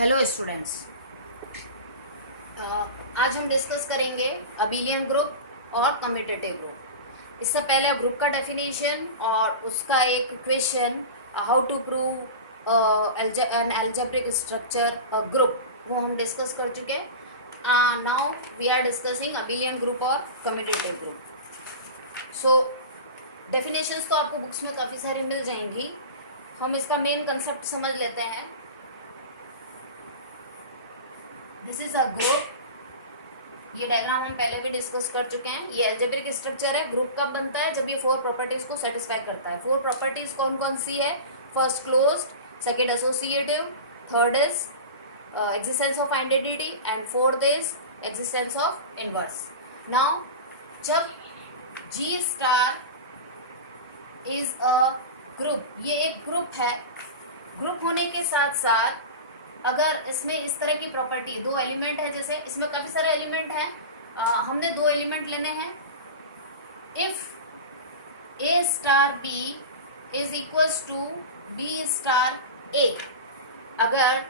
Hello students, आज हम discuss करेंगे अबिलियन ग्रुप और कम्यूटेटिव ग्रुप। इससे पहले ग्रुप का डेफिनेशन और उसका एक question, how to prove an algebraic structure group, वो हम डिस्कस कर चुके हैं। Now we are discussing abelian group और कम्यूटेटिव ग्रुप। सो डेफिनेशंस तो आपको बुक्स में काफ़ी सारी मिल जाएंगी, हम इसका मेन कंसेप्ट समझ लेते हैं। This is a group. ये डायग्राम हम पहले भी डिस्कस कर चुके हैं। ये एल्जेब्रिक स्ट्रक्चर है। ग्रुप कब बनता है? जब ये 4 प्रॉपर्टीज को सेटिस्फाई करता है। 4 प्रॉपर्टीज कौन कौन सी है? First closed, second associative, third is existence of identity and fourth is existence of inverse. Now जब G star is a group, ये एक ग्रुप है। ग्रुप होने के साथ साथ अगर इसमें इस तरह की प्रॉपर्टी, 2 एलिमेंट है, जैसे इसमें काफी सारे एलिमेंट हैं, हमने 2 एलिमेंट लेने हैं। If A star B is equals to B star A, अगर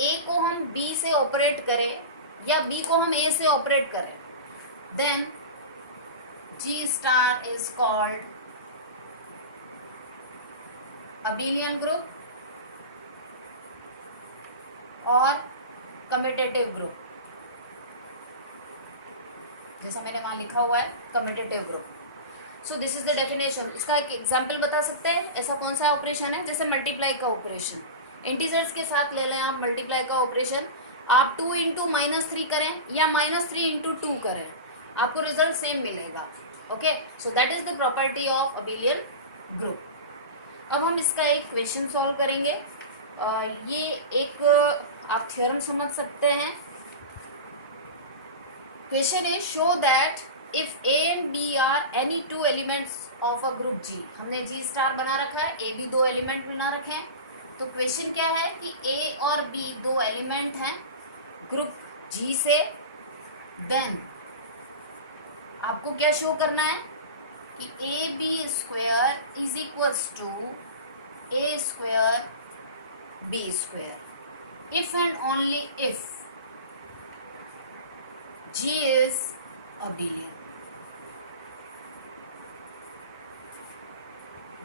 A को हम B से ऑपरेट करें या B को हम A से ऑपरेट करें, then G star is called abelian group और कम्यूटेटिव ग्रुप। जैसा मैंने वहां लिखा हुआ है commutative group. So this is the definition. इसका एक एग्जांपल बता सकते हैं? ऐसा कौन सा ऑपरेशन है? जैसे मल्टीप्लाई का ऑपरेशन, इंटीजर्स के साथ ले लें आप मल्टीप्लाई का ऑपरेशन। आप 2 इंटू -3 करें या -3 इंटू 2 करें, आपको रिजल्ट सेम मिलेगा। Okay, so that is the property of abelian group. अब हम इसका एक क्वेश्चन सॉल्व करेंगे। ये एक आप थ्योरम समझ सकते हैं। Question is show that if A and B are any 2 elements of a group G। हमने G स्टार बना रखा है, A भी 2 एलिमेंट बना रखे हैं। तो क्वेश्चन क्या है कि A और B 2 एलिमेंट हैं ग्रुप G से, देन आपको क्या शो करना है कि AB square is equals to A square B square. If and only if G is abelian,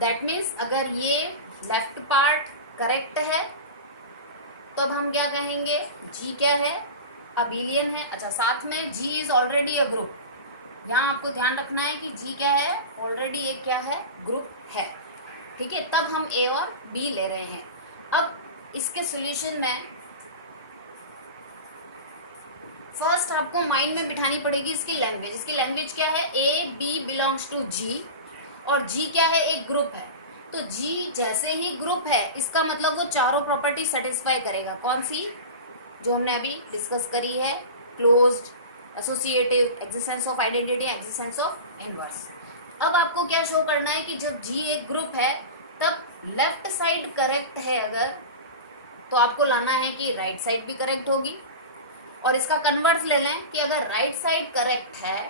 that means अगर ये लेफ्ट पार्ट करेक्ट है तो अब हम क्या कहेंगे? G क्या है? अबिलियन है। अच्छा, साथ में G is already a group. यहाँ आपको ध्यान रखना है कि G क्या है? ऑलरेडी एक क्या है? ग्रुप है। ठीक है, तब हम A और B ले रहे हैं। अब इसके सॉल्यूशन में फर्स्ट आपको माइंड में बिठानी पड़ेगी इसकी लैंग्वेज। इसकी लैंग्वेज क्या है? A B belongs to G और G क्या है? एक ग्रुप है। तो G जैसे ही ग्रुप है, इसका मतलब वो चारों प्रॉपर्टी सेटिस्फाई करेगा। कौन सी? जो हमने अभी डिस्कस करी है, closed, associative, existence of identity, existence of inverse. अब आपको क्या शो करना है कि जब G एक ग्रुप है तब लेफ्ट साइड करेक्ट है अगर, तो आपको लाना है कि राइट साइड भी करेक्ट होगी। और इसका कन्वर्स ले लें कि अगर राइट साइड करेक्ट है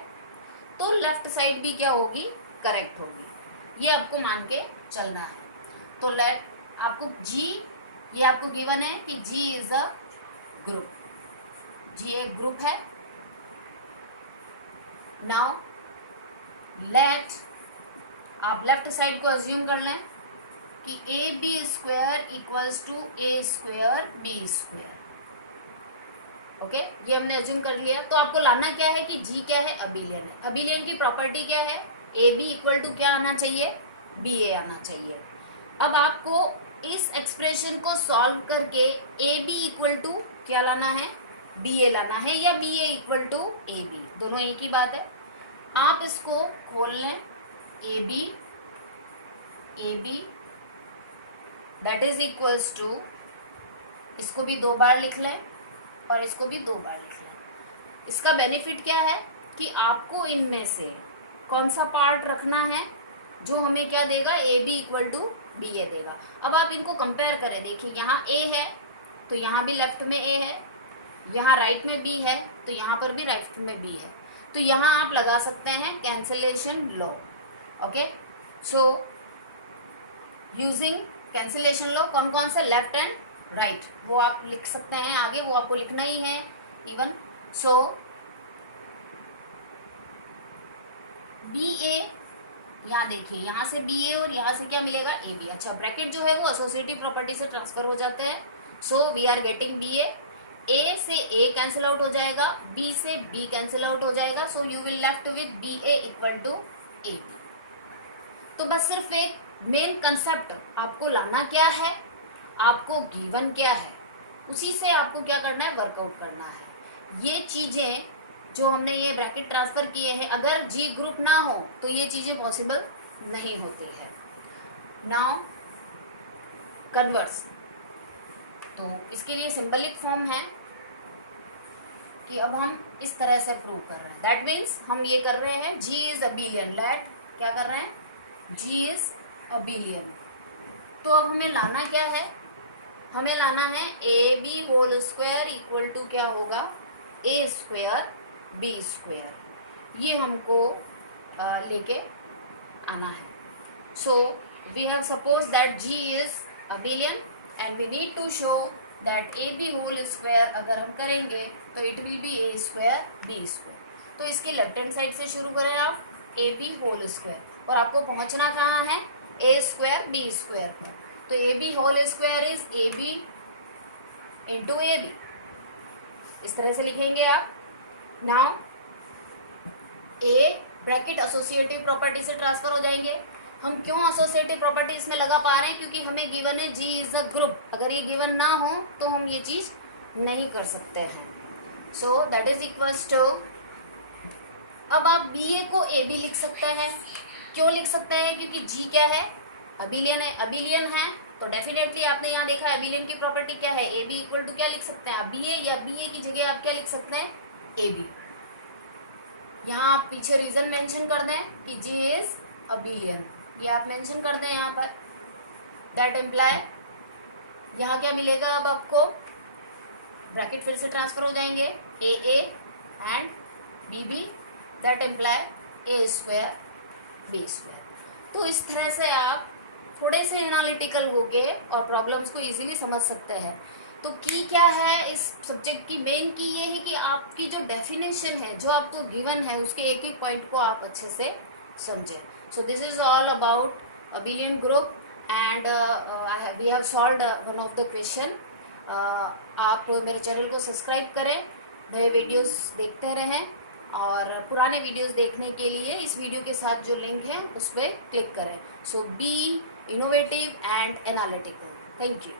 तो लेफ्ट साइड भी क्या होगी? करेक्ट होगी। ये आपको मान के चलना है। तो लेट आपको G, ये आपको गिवन है कि G is a group. G एक ग्रुप है। नाउ लेट आप लेफ्ट साइड को अज्यूम कर लें कि AB square equals to A square B square. Okay, ये हमने अज्यूम कर लिया। तो आपको लाना क्या है कि G क्या है? अबिलियन है। अबिलियन की प्रॉपर्टी क्या है? AB इक्वल टू क्या आना चाहिए? BA आना चाहिए। अब आपको इस एक्सप्रेशन को सॉल्व करके AB इक्वल टू क्या लाना है? BA लाना है, या BA इक्वल टू AB, दोनों एक ही बात है। आप इसको खोल लें, AB that is equals to, इसको भी 2 बार लिख लें और इसको भी 2 बार लिख लें। इसका बेनिफिट क्या है कि आपको इनमें से कौन सा पार्ट रखना है जो हमें क्या देगा? AB इक्वल टू BA देगा। अब आप इनको कंपेयर करें, देखिए यहाँ A है तो यहाँ भी लेफ्ट में A है, यहाँ राइट में B है तो यहाँ पर भी राइट में B है। तो यहाँ आप लगा सकते हैं cancellation law. Okay, so using cancellation law कौन कौन से? लेफ्ट एंड राइट, वो आप लिख सकते हैं आगे, वो आपको लिखना ही है इवन। सो बी ए, यहाँ देखिए यहाँ से बी ए और यहाँ से क्या मिलेगा ए बी। अच्छा, ब्रैकेट जो है वो एसोसिएटिव प्रॉपर्टी से ट्रांसफर हो जाते हैं। So we are getting B A से ए कैंसिल आउट हो जाएगा, बी से बी कैंसिल आउट हो जाएगा। So you will left with B A equal to A B. तो बस सिर्फ एक मेन कंसेप्ट आपको लाना क्या है, आपको गिवन क्या है, उसी से आपको क्या करना है, वर्कआउट करना है। ये चीजें जो हमने ये ब्रैकेट ट्रांसफर किए हैं, अगर जी ग्रुप ना हो तो ये चीजें पॉसिबल नहीं होती है। नाउ कन्वर्स, तो इसके लिए सिंबलिक फॉर्म है कि अब हम इस तरह से प्रूव कर रहे हैं। दैट मीन्स हम ये कर रहे हैं जी इज अबिलियन, लेट क्या कर रहे हैं, जी इज अबिलियन। तो अब हमें लाना क्या है, हमें लाना है A B whole square equal to क्या होगा, ए स्क्वायर बी स्क्वायर। ये हमको लेके आना है। So we have suppose that G is abelian and we need to show that A B whole square अगर हम करेंगे तो it will be A square B square. तो इसकी लेफ्ट हैंड साइड से शुरू करें आप, ए बी होल स्क्वायर, और आपको पहुंचना कहाँ है, ए स्क्वायर बी स्क्वायर पर। तो A B whole square is A B into A B, इस तरह से लिखेंगे आप। Now A bracket associative property से ट्रांसफर हो जाएंगे। हम क्यों एसोसिएटिव प्रॉपर्टी इसमें लगा पा रहे हैं, क्योंकि हमें गिवन है जी इज अ ग्रुप। अगर ये गिवन ना हो तो हम ये चीज नहीं कर सकते हैं। So that is equals to, अब आप बी ए को ए बी लिख सकते हैं। क्यों लिख सकते हैं, क्योंकि जी क्या है, अबिलियन है। अबिलियन है तो डेफिनेटली आपने यहाँ देखा अबिलियन की प्रॉपर्टी क्या है, ए बी इक्वल टू क्या लिख सकते हैं आप, बी ए, या बी ए की जगह आप क्या लिख सकते हैं, ए बी। यहाँ आप पीछे रीजन मेंशन कर दें कि जी इज अबिलियन, ये आप मेंशन कर दें यहाँ पर। दैट इम्प्लाई यहाँ क्या मिलेगा, अब आपको ब्रैकेट फिर से ट्रांसफर हो जाएंगे, A and B B, that imply A square B square. तो इस तरह से आप थोड़े से एनालिटिकल होके और प्रॉब्लम्स को इजीली समझ सकते हैं। तो की क्या है इस सब्जेक्ट की, मेन की ये है कि आपकी जो डेफिनेशन है, जो आपको गिवन है, उसके एक एक पॉइंट को आप अच्छे से समझें। So this is all about abelian group and we have solved one of the question. आप मेरे चैनल को सब्सक्राइब करें, नए वीडियोस देखते रहें, और पुराने वीडियोस देखने के लिए इस वीडियो के साथ जो लिंक है उस पर क्लिक करें। So be innovative and analytical. Thank you.